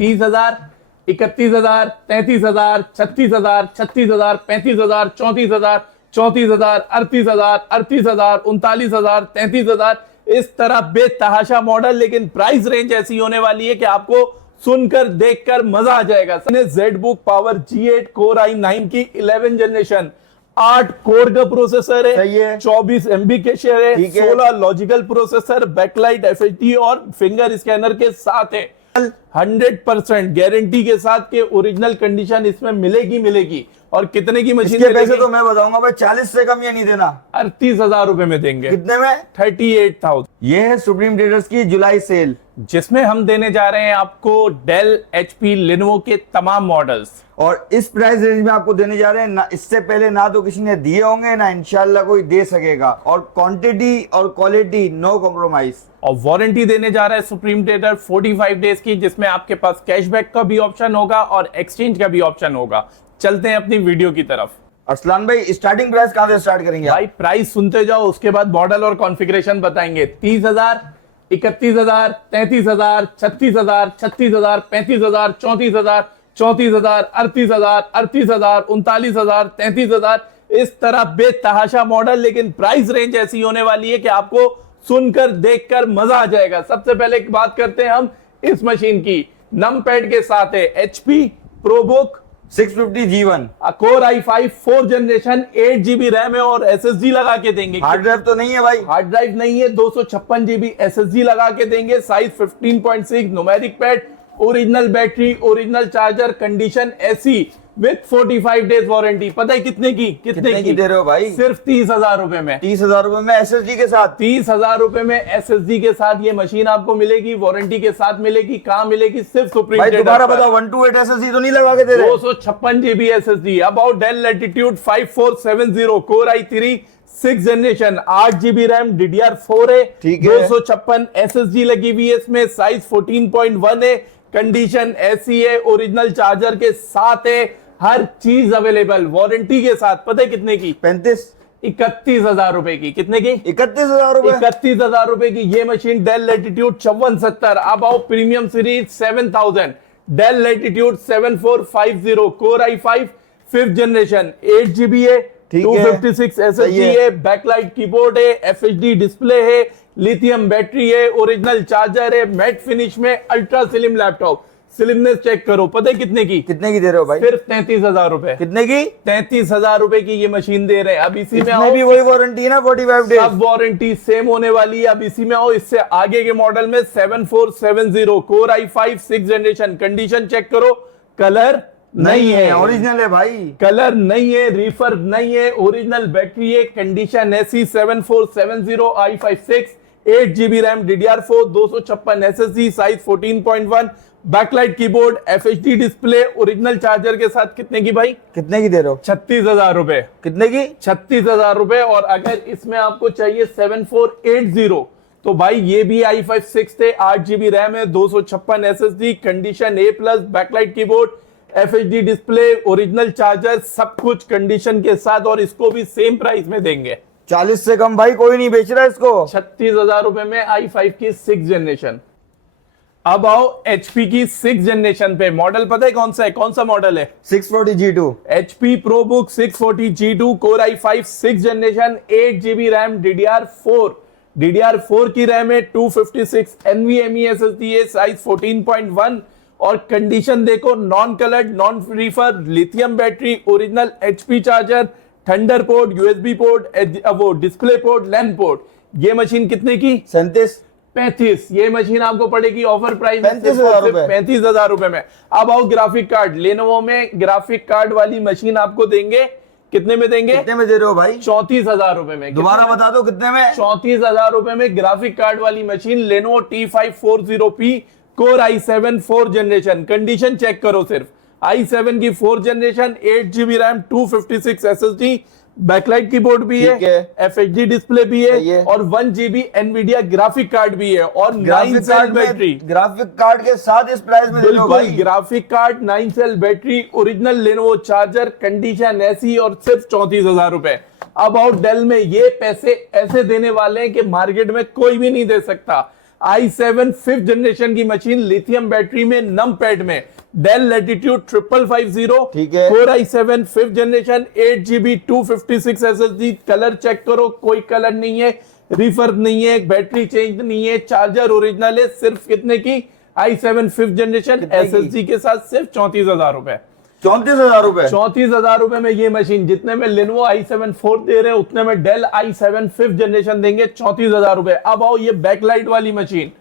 30,000, 31,000, 33,000, 36,000, 36,000, 35,000, 34,000, 34,000, 38,000, 38,000, 39,000, 33,000, इस तरह बेतहाशा मॉडल। लेकिन प्राइस रेंज ऐसी होने वाली है कि आपको सुनकर देखकर मजा आ जाएगा। ZBook Power G8 Core i9 की 11 जनरेशन, 8 कोर का प्रोसेसर है, 24 MB के शेयर है, 16 लॉजिकल प्रोसेसर, बैकलाइट FHD और फिंगर स्कैनर के साथ है। 100% गारंटी के साथ के ओरिजिनल कंडीशन इसमें मिलेगी। और कितने की मशीन? इसके पैसे तो मैं बताऊंगा भाई, 40 से कम ये नहीं देना। 38,000 रुपए में देंगे। कितने में? 38,000। ये है सुप्रीम ट्रेडर्स की जुलाई सेल, जिसमें हम देने जा रहे हैं आपको डेल, HP, लेनोवो के तमाम मॉडल्स। और इस प्राइस रेंज में आपको देने जा रहे हैं ना, इससे पहले ना तो किसी ने दिए होंगे ना इंशाल्लाह कोई दे सकेगा। और क्वांटिटी और क्वालिटी नो कॉम्प्रोमाइज। और वारंटी देने जा रहा है सुप्रीम ट्रेडर 45 डेज की, जिसमें आपके पास कैशबैक का भी ऑप्शन होगा और एक्सचेंज का भी ऑप्शन होगा। चलते हैं अपनी वीडियो की तरफ। अरसलान भाई, स्टार्टिंग प्राइस कहां से स्टार्ट करेंगे? भाई प्राइस सुनते जाओ, उसके बाद मॉडल और कॉन्फ़िगरेशन बताएंगे। 30,000, 31,000, 33,000, 36,000, 36,000, 35,000, 34,000, 34,000, 38,000, 38,000, 39,000, 33,000, इस तरह बेतहाशा मॉडल। लेकिन प्राइस रेंज ऐसी होने वाली है कि आपको सुनकर देखकर मजा आ जाएगा। सबसे पहले एक बात करते हैं हम इस मशीन की। नम पैड के साथ है HP ProBook 650 G1 Core i5 4 generation, 8 GB RAM है और SSD लगा के देंगे। हार्ड ड्राइव तो नहीं है भाई? हार्ड ड्राइव नहीं है, 256 GB SSD लगा के देंगे। Size 15.6, numeric pad, original battery, original charger, condition ऐसी विद 45 डेज वारंटी। पता है कितने की? कितने की दे रहे हो भाई? सिर्फ 30,000 रुपए में। 30,000 रुपए में SSD के साथ? 30,000 रुपए में SSD के साथ ये मशीन आपको मिलेगी, वारंटी के साथ मिलेगी। कहां मिलेगी? सिर्फ सुप्रीम भाई दोबारा बताओ, 128 SSD तो नहीं लगा के दे रहे? 256 GB SSD। About Dell Latitude 5470 Core i3 6 generation, 8 GB RAM, DDR4 है, 256 SSD लगी हुई है इसमें। साइज 14.1 है, कंडीशन ऐसी है, ओरिजिनल चार्जर के साथ है, हर चीज अवेलेबल, वारंटी के साथ। पता है कितने की? 31,000 रुपए की। कितने की? 31,000 रुपए। 31,000 रुपए की ये मशीन डेल लैटिट्यूड 5470। अब आओ premium series 7000 Dell Latitude 7450 core i5 5th generation, 8 GB है, 256 SSD है, बैकलाइट कीबोर्ड है, FHD डिस्प्ले है, लिथियम बैटरी है, ओरिजिनल चार्जर है, मैट फिनिश में, ultra slim laptop. Slimness check करो। पता है कितने की? कितने की दे रहे हो भाई? सिर्फ 33,000 रुपए। कितने की? 33,000 रुपए की ये मशीन दे रहे हैं। अब इसी में आओ, भी वही वारंटी है ना, 45 डेज। सब वारंटी सेम होने वाली है। अब इसी में आओ, इससे आगे के मॉडल में 7470 core i5 6 generation, condition check करो, कलर नहीं है, ओरिजिनल है भाई, कलर नहीं है, रिफर्ब नहीं है, ओरिजिनल बैटरी है, कंडीशन ऐसी। 7470 i5 6, 8 GB RAM, DDR4, 256 SSD, size 14.1, backlight keyboard, FHD display, original charger के साथ। कितने की भाई? कितने की दे रहे हो? 36,000 रुपए। कितने की? 36,000 रुपए। और अगर इसमें आपको चाहिए 7480 तो भाई ये भी i5 6 थे, 8 GB रैम है, 256 SSD, condition A+, backlight keyboard, FHD display, original charger, सब कुछ कंडीशन के साथ। और इसको भी सेम प्राइस में देंगे। 40 से कम भाई कोई नहीं बेच रहा इसको। 36,000 रुपए में i5 की 6 जनरेशन। अब आओ HP की 6 जनरेशन पे। मॉडल पता है कौन सा है? कौन सा मॉडल है? 640 G2 HP ProBook 640 G2 Core i5 6 generation, 8 GB RAM, DDR4 की रैम है, 256 NVMe SSD है, साइज 14.1 और कंडीशन देखो, non coloured, non refer, lithium battery, original HP charger, thunder port, USB port, वो डिस्प्ले पोर्ट, लैन पोर्ट। ये machine कितने की? 35। ये मशीन आपको पड़ेगी ऑफर प्राइस 35,000 रुपए में। अब आओ ग्राफिक कार्ड। लेनोवो में ग्राफिक कार्ड वाली मशीन आपको देंगे। कितने में देंगे? कितने में दे रहे हो भाई? 34,000 रुपए में। दोबारा बता दो कितने में? 34,000 रुपए में ग्राफिक कार्ड वाली machine, Lenovo T540P core i7 4 generation, condition check करो सिर्फ। i7 की 4 generation, 8 GB RAM, 256 SSD, backlight keyboard भी है, FHD डिस्प्ले भी है और 1 GB एनवीडिया ग्राफिक कार्ड भी है और 9 सेल बैटरी। ग्राफिक कार्ड के साथ इस प्राइस में बिल्कुल, graphic card, 9 cell battery, original Lenovo charger, condition ऐसी और सिर्फ 34,000 रुपए। अब और डेल में ये पैसे ऐसे देने वाले हैं कि मार्केट में कोई भी नहीं दे सकता। i7 5th जनरेशन की मशीन, लिथियम बैटरी में, नम पैड में, डेल लैटिट्यूड 5550, ठीक है। Core i7 5th generation, 8GB 256 SSD। Colour check करो, कोई कलर नहीं है, रिफर्ब नहीं है, बैटरी चेंज नहीं है, चार्जर ओरिजिनल है। सिर्फ कितने की? i7 5th जनरेशन SSD के साथ सिर्फ 34,000 रुपए। 34,000 रुपए। 34,000 रुपए में ये मशीन, जितने में Lenovo i7 4 दे रहे हैं उतने में डेल i7 5th जनरेशन देंगे 34,000 रुपए। अब आओ ये बैकलाइट वाली मशीन,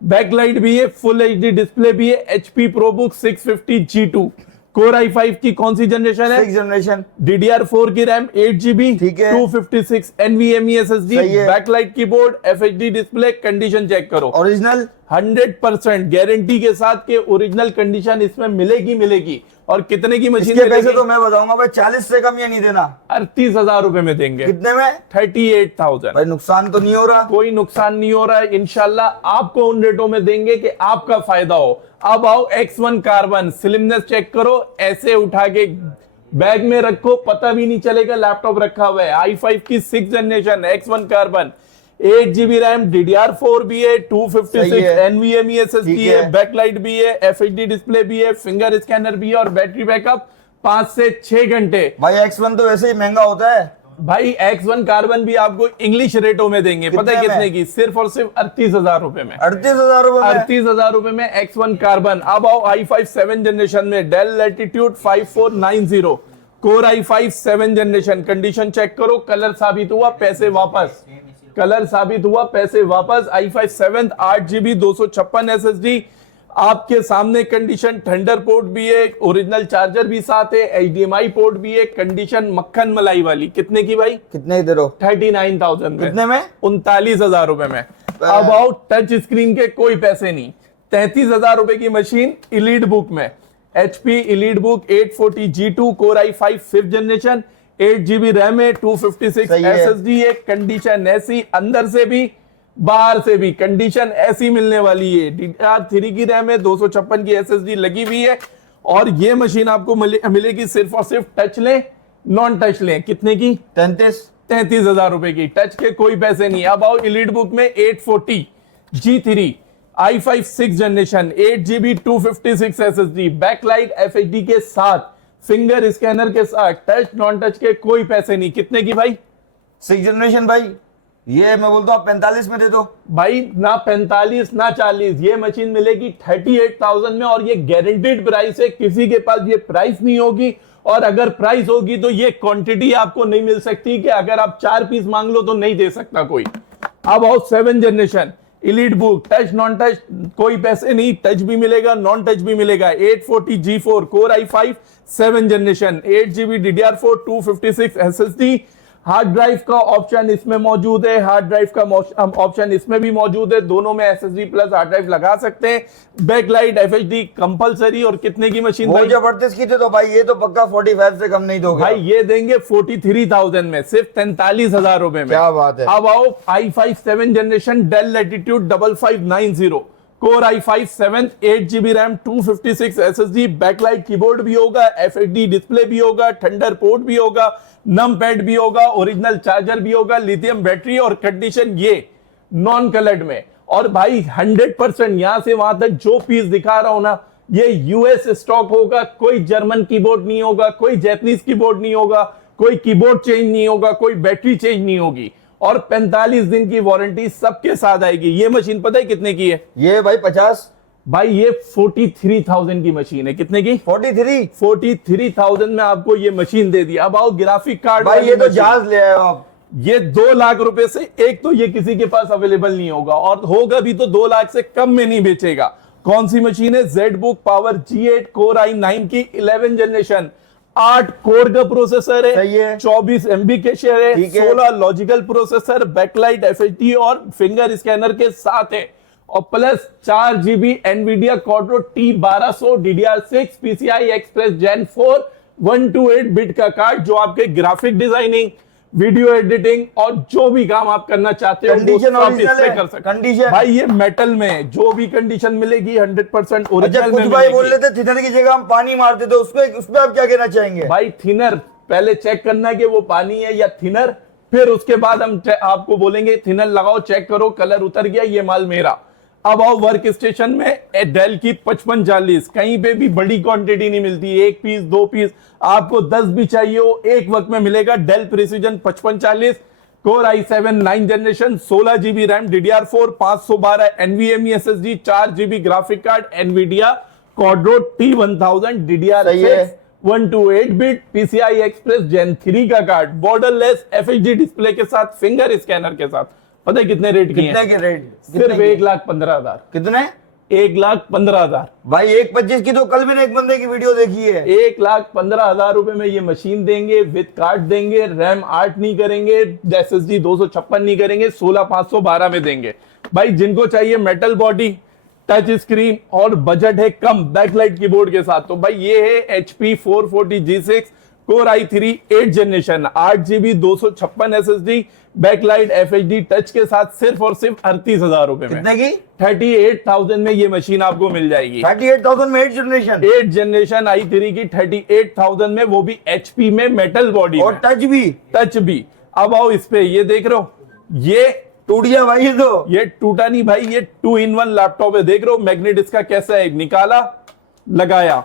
बैकलाइट भी है, फुल एचडी डिस्प्ले भी है, HP ProBook 650 G2, core i5 की कौन सी जनरेशन है? 6th जनरेशन, DDR4 की रैम, 8GB, ठीक है। 256 NVMe SSD, सही है। Backlight keyboard, FHD display, condition check करो, ओरिजिनल 100% गारंटी के साथ के ओरिजिनल कंडीशन इसमें मिलेगी। और कितने की मशीन? इसके पैसे तो मैं बताऊंगा भाई 40 से कम ये नहीं देना। 38,000 रुपए में देंगे। कितने में? 38,000। भाई नुकसान तो नहीं हो रहा? कोई नुकसान नहीं हो रहा है, इंशाल्लाह आपको उन रेटों में देंगे कि आपका फायदा हो। अब आओ X1 कार्बन, स्लिमनेस चेक करो, ऐसे उठा के बैग में रखो, पता भी नहीं चलेगा लैपटॉप रखा हुआ है। i5 की 6th generation X1 carbon, 8GB RAM, DDR4 भी है, 256 NVMe SSD है, बैकलाइट भी है, FHD डिस्प्ले भी है, फिंगर स्कैनर भी है और बैटरी बैकअप 5 से 6 घंटे। भाई X1 तो वैसे ही महंगा होता है भाई X1 कार्बन भी आपको इंग्लिश रेटों में देंगे, पता है कितने की? सिर्फ और सिर्फ 38,000 रुपए में। 38,000 रुपए में? 38,000 रुपए में X1 कार्बन। अब आओ i5 7 जनरेशन में, Dell Latitude 5490, core i5 7 generation, condition check करो, कलर साबित हुआ पैसे वापस, कलर साबित हुआ पैसे वापस। i5 7 8GB 256 SSD, आपके सामने कंडीशन, थंडर पोर्ट भी है, ओरिजिनल चार्जर भी साथ है, HDMI पोर्ट भी है, कंडीशन मक्खन मलाई वाली। कितने की भाई? कितने दे रहो? 39,000 में। कितने में? 39,000 रुपए में। अब आओ टच स्क्रीन के कोई पैसे नहीं, 33,000 रुपए की मशीन इलीट बुक में, HP elite book 840 G2, core i5 5th generation, 8GB RAM है, 256 SSD है, कंडीशन ऐसी, अंदर से भी बाहर से भी कंडीशन ऐसी मिलने वाली है। DDR3 की रैम है, 256 की SSD लगी हुई है और ये मशीन आपको मिलेगी सिर्फ और सिर्फ टच लें नॉन टच लें। कितने की? 33,000 रुपए की, टच के कोई पैसे नहीं। अब आओ इलीट बुक में 840 G3, i5 6th generation, 8GB 256 SSD, backlight FHD के साथ, फिंगर स्कैनर के साथ, टच नॉन टच के कोई पैसे नहीं। कितने की भाई? 6th जनरेशन भाई, ये मैं बोलता हूँ 45 में दे दो भाई। ना 45 ना 40, ये मशीन मिलेगी 38,000 में और ये गारंटीड प्राइस है, किसी के पास ये प्राइस नहीं होगी। और अगर प्राइस होगी तो ये क्वांटिटी आपको नहीं मिल सकती कि अगर आप 4 पीस मांग लो तो नहीं दे सकता कोई। अब आओ 7 generation elite book, touch non touch कोई पैसे नहीं, टच भी मिलेगा नॉन टच भी मिलेगा, 840 G4, core i5 7 generation, 8GB DDR4, 256 SSD, hard drive का ऑप्शन इसमें मौजूद है, हार्ड ड्राइव का ऑप्शन इसमें भी मौजूद है, दोनों में SSD प्लस हार्ड ड्राइव लगा सकते हैं, बैकलाइट FHD कंपलसरी। और कितने की मशीन भाई? जबरदस्त की थे तो भाई ये तो पक्का 45 से कम नहीं दोगे भाई, ये देंगे 43,000 में, सिर्फ 43,000 रुपए में। क्या बात है। अब आओ i5 7 generation, Dell Latitude 5590, core i5 7 8GB RAM, 256 SSD, backlight keyboard भी होगा, FHD डिस्प्ले भी होगा, थंडर पोर्ट भी होगा, नम पैड भी होगा, ओरिजिनल चार्जर भी होगा, लिथियम बैटरी और कंडीशन ये नॉन कलर्ड में। और भाई 100% यहां से वहां तक जो पीस दिखा रहा हूं ना, ये US स्टॉक होगा, कोई जर्मन कीबोर्ड नहीं होगा, कोई जैपनीज कीबोर्ड नहीं होगा, कोई कीबोर्ड चेंज नहीं होगा, कोई बैटरी चेंज नहीं होगी और 45 दिन की वारंटी सबके साथ आएगी। ये मशीन पता है कितने की है? ये भाई 50 भाई ये 43,000 की मशीन है। कितने की? 43,000 में आपको ये मशीन दे दी। अब आओ ग्राफिक कार्ड भाई, ये तो जहाज ले आए आप। ये 2 लाख रुपए से एक तो ये किसी के पास अवेलेबल नहीं होगा और होगा भी तो 2 लाख से कम में नहीं बेचेगा। कौन सी मशीन है? ZBook power G8 core i9 की 11 जनरेशन, 8 कोर का प्रोसेसर है, 24 MB के शेयर है, 16 लॉजिकल प्रोसेसर, बैकलाइट FHD और फिंगर स्कैनर के साथ है और plus 4GB NVIDIA Quadro T1200 DDR6 PCI Express Gen 4 128 bit का कार्ड, जो आपके ग्राफिक डिजाइनिंग, वीडियो एडिटिंग और जो भी काम आप करना चाहते हो कंडीशन वो इसमें कर सकते। कंडीशन भाई ये मेटल में जो भी कंडीशन मिलेगी 100% ओरिजिनल में। भाई बोल रहे थे थिनर की जगह हम पानी मारते थे, उसपे आप क्या कहना चाहेंगे? भाई थिनर पहले चेक करना कि वो पानी है या थिनर, फिर उसके बाद हम आपको बोलेंगे थिनर लगाओ, चेक करो, कलर उतर गया, ये माल मेरा। अब आओ वर्क स्टेशन में डेल की 5540, कहीं पे भी बड़ी क्वांटिटी नहीं मिलती, एक पीस 2 पीस, आपको 10 भी चाहिए हो एक वक्त में मिलेगा। Dell Precision 5540, core i7 9 generation, 16 GB RAM, DDR4, 512 NVMe SSD, 4 GB graphic card, Nvidia Quadro T1000 DDR6 128 bit PCI Express Gen 3 का कार्ड, बॉर्डरलेस FHD डिस्प्ले के साथ, फिंगर स्कैनर के साथ। पता है कितने रेट की कितने के रेट? सिर्फ 1,15,000। कितने? 1,15,000। भाई 1,25,000 की तो कल मैंने एक बंदे की वीडियो देखी है। 1,15,000 रुपए में ये मशीन देंगे, विद कार्ड देंगे, रैम 8 नहीं करेंगे, SSD 256 नहीं करेंगे, 16,512 में देंगे। भाई जिनको चाहिए मेटल बॉडी, टच स्क्रीन और बजट है कम, बैकलाइट कीबोर्ड के साथ, तो भाई ये है HP 440G6 core i3 8 generation, 8 GB 256 SSD, backlight FHD touch के साथ, सिर्फ और सिर्फ 38,000 रुपए में। कितने की? 38,000 में ये मशीन आपको मिल जाएगी। 38,000 में 8 जनरेशन? 8 जनरेशन i3 की 38,000 में, वो भी HP में मेटल बॉडी और टच भी। अब आओ इस पे, ये देख रहे हो, ये टूट गया भाई। ये तो ये टूटा नहीं भाई, ये 2-in-1 लैपटॉप है। देख रहे हो मैग्नेट इसका कैसा है, निकाला लगाया,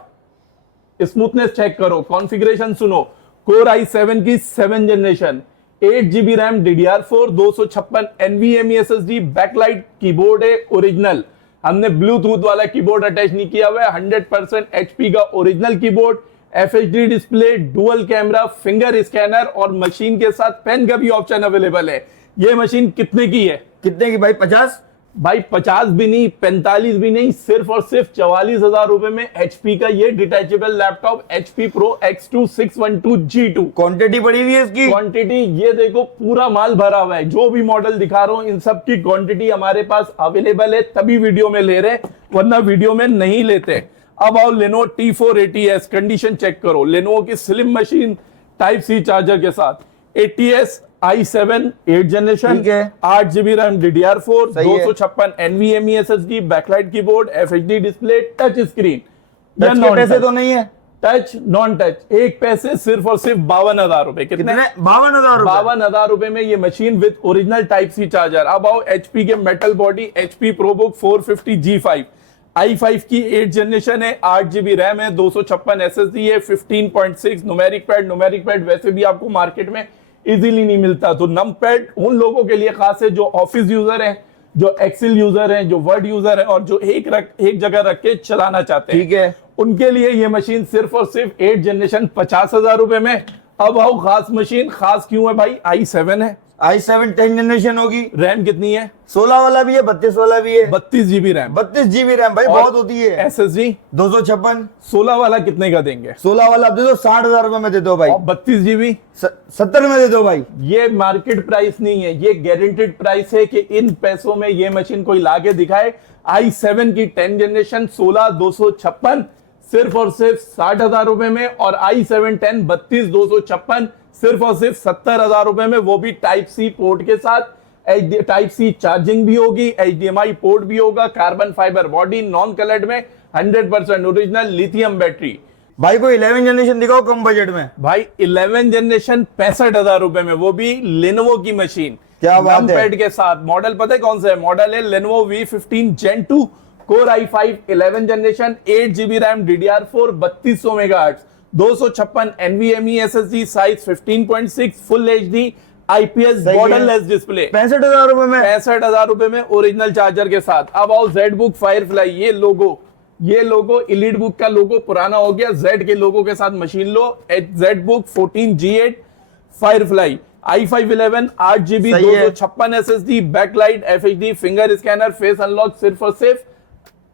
स्मूथनेस चेक करो, कॉन्फ़िगरेशन सुनो। कोर i7 की 7 generation, 8 GB RAM, DDR4, 256 NVMe SSD, backlight keyboard है ओरिजिनल, हमने ब्लूटूथ वाला कीबोर्ड अटैच नहीं किया हुआ है, 100% HP का original keyboard, FHD display, dual camera, finger scanner और मशीन के साथ पेन का भी ऑप्शन अवेलेबल है। ये मशीन कितने की है? कितने की भाई? 50? भाई 50 भी नहीं, 45 भी नहीं, सिर्फ और सिर्फ 44,000 रुपए में HP का ये detachable laptop HP Pro X2 612G2। Quantity बढ़ी हुई है इसकी? क्वांटिटी ये देखो, पूरा माल भरा हुआ है, जो भी मॉडल दिखा रहा हूं इन सब की क्वांटिटी हमारे पास अवेलेबल है, तभी वीडियो में ले रहे, वरना वीडियो में नहीं लेते। अब आओ Lenovo T480S, कंडीशन चेक करो, Lenovo की slim machine type C charger के साथ, 80S i7 8 generation, 8 GB RAM, DDR4, 256 NVMe SSD, backlight keyboard, FHD display, touch screen. Touch के पैसे तो नहीं है? टच नॉन टच, एक पैसे, सिर्फ और सिर्फ 52,000 रुपए। कितने? 52,000 रुपए में ये machine with original type C charger. अब आओ HP के metal body, HP ProBook 450G5, i5 की 8 जनरेशन है, 8 जीबी रैम है, 256 SSD है, 15.6 न्यूमेरिक पैड वैसे भी आपको मार्केट में इजीली नहीं मिलता, तो नम पैड उन लोगों के लिए खास है जो ऑफिस यूजर हैं, जो एक्सेल यूजर हैं, जो वर्ड यूजर हैं और जो एक जगह रख के चलाना चाहते हैं, ठीक है, उनके लिए ये मशीन सिर्फ और सिर्फ 8 जनरेशन 50,000 रुपए में। अब आओ खास मशीन, खास क्यों है भाई? i7 है, i7 10 जनरेशन होगी, रैम कितनी है? 16 वाला भी है, 32 वाला भी है, 32 जीबी रैम। 32 जीबी रैम भाई बहुत होती है। SSD 256। 16 वाला कितने का देंगे? 16 वाला आप दे दो 60,000 रुपए में दे दो भाई। और 32 जीबी 70 में दे दो भाई। ये मार्केट प्राइस नहीं है, ये गारंटेड प्राइस है कि इन पैसों में ये मशीन कोई लाके दिखाए। i7 की 10 जनरेशन 16 256 सिर्फ और सिर्फ 60,000 रुपए में, और i7 10 32 256 सिर्फ और सिर्फ 70,000 रुपए में, वो भी टाइप C पोर्ट के साथ। टाइप C चार्जिंग भी होगी, HDMI पोर्ट भी होगा, carbon fibre body, non coloured में, 100% ओरिजिनल लिथियम बैटरी। भाई को 11 जनरेशन दिखाओ कम बजट में। भाई 11 जनरेशन 65,000 रुपए में, वो भी Lenovo की मशीन, क्या बात है, पैड के साथ। मॉडल पता है कौन सा है? मॉडल है Lenovo V15 Gen 2 core i5 11 generation, 8 GB RAM, DDR4, 3200 megahertz, 256 NVMe SSD, size 15.6, full HD IPS borderless display. 65,000 रुपए में, 65,000 रुपए में ओरिजिनल चार्जर के साथ। अब आओ ZBook Firefly, ये लोगो एलीट बुक का लोगो पुराना हो गया, Z के लोगो के साथ मशीन लो। ZBook 14G8 Firefly, i5 11, 8 GB, 256 SSD, backlight, FHD, finger scanner, face unlock, सिर्फ और सिर्फ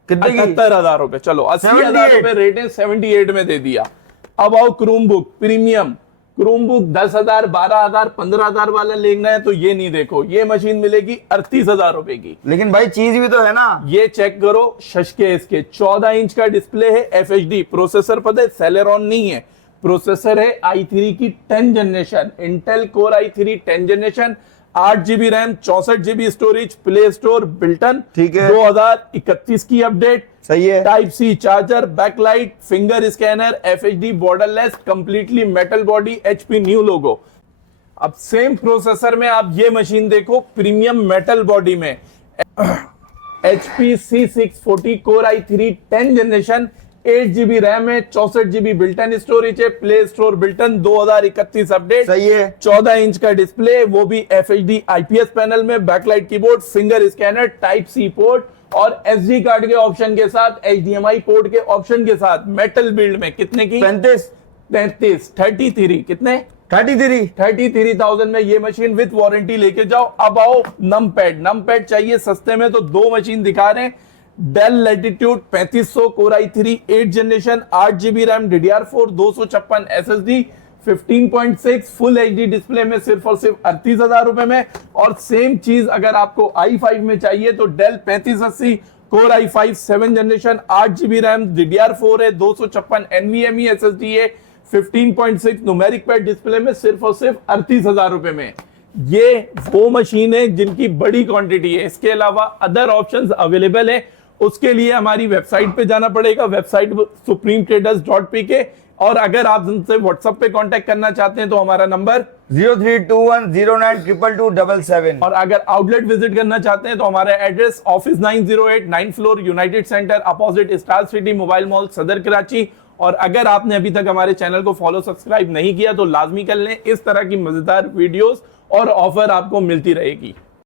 78,000 रुपए। चलो 80,000 रुपए रेट है, 78 में दे दिया। अब आओ क्रोमबुक प्रीमियम, क्रोमबुक 10,000, 12,000, 15,000 वाला लेना है तो ये नहीं देखो, ये मशीन मिलेगी 38,000 रुपए की। लेकिन भाई चीज भी तो है ना, ये चेक करो, शशके इसके 14 इंच का डिस्प्ले है, FHD प्रोसेसर पता है सेलेरॉन नहीं है, प्रोसेसर है i3 की 10 generation, Intel core i3 10 generation, 8 GB RAM, 64 GB storage, play store built in, ठीक है, 2021 की अपडेट, सही है, type C charger, backlight, finger scanner, FHD borderless, completely metal body, HP new logo. अब सेम प्रोसेसर में आप ये मशीन देखो प्रीमियम मेटल बॉडी में, HP C640 Core i3 10 generation, 8GB RAM है, 64GB बिल्टन स्टोरेज है, प्ले स्टोर बिल्टन 2031 अपडेट, सही है। 14 इंच का डिस्प्ले, वो भी FHD IPS पैनल में, backlight keyboard, finger scanner, type C port और SD कार्ड के ऑप्शन के साथ, HDMI पोर्ट के ऑप्शन के साथ, मेटल बिल्ड में। कितने की? 33 कितने? 33,000 में ये मशीन विद वारंटी लेके जाओ। अब आओ नम पैड चाहिए सस्ते में, तो दो मशीन दिखा रहे हैं। Dell Latitude 3500 core i3 8 generation, 8GB RAM, DDR4, 256 SSD, 15.6 full HD display में, सिर्फ और सिर्फ 38,000 रुपए में। और सेम चीज अगर आपको i5 में चाहिए तो del 3580 core i5 7 generation, 8GB RAM, DDR4 है, 256 NVMe SSD है, 15.6 न्यूमेरिक पैड डिस्प्ले में, सिर्फ और सिर्फ 38,000 रुपए में। ये वो मशीन है जिनकी बड़ी क्वांटिटी है। इसके अलावा अदर ऑप्शंस अवेलेबल है, उसके लिए हमारी वेबसाइट पे जाना पड़ेगा, वेबसाइट supremetraders.pk। और अगर आप हमसे व्हाट्सएप पे कांटेक्ट करना चाहते हैं तो हमारा नंबर 0321097777। और अगर आउटलेट विजिट करना चाहते हैं तो हमारा address office 908 9th floor United centre opposite star city mobile mall सदर कराची। और अगर आपने अभी तक हमारे चैनल को फॉलो सब्सक्राइब नहीं किया तो लाजमी कर लें, इस तरह की मजेदार वीडियोस और ऑफर आपको मिलती रहेगी।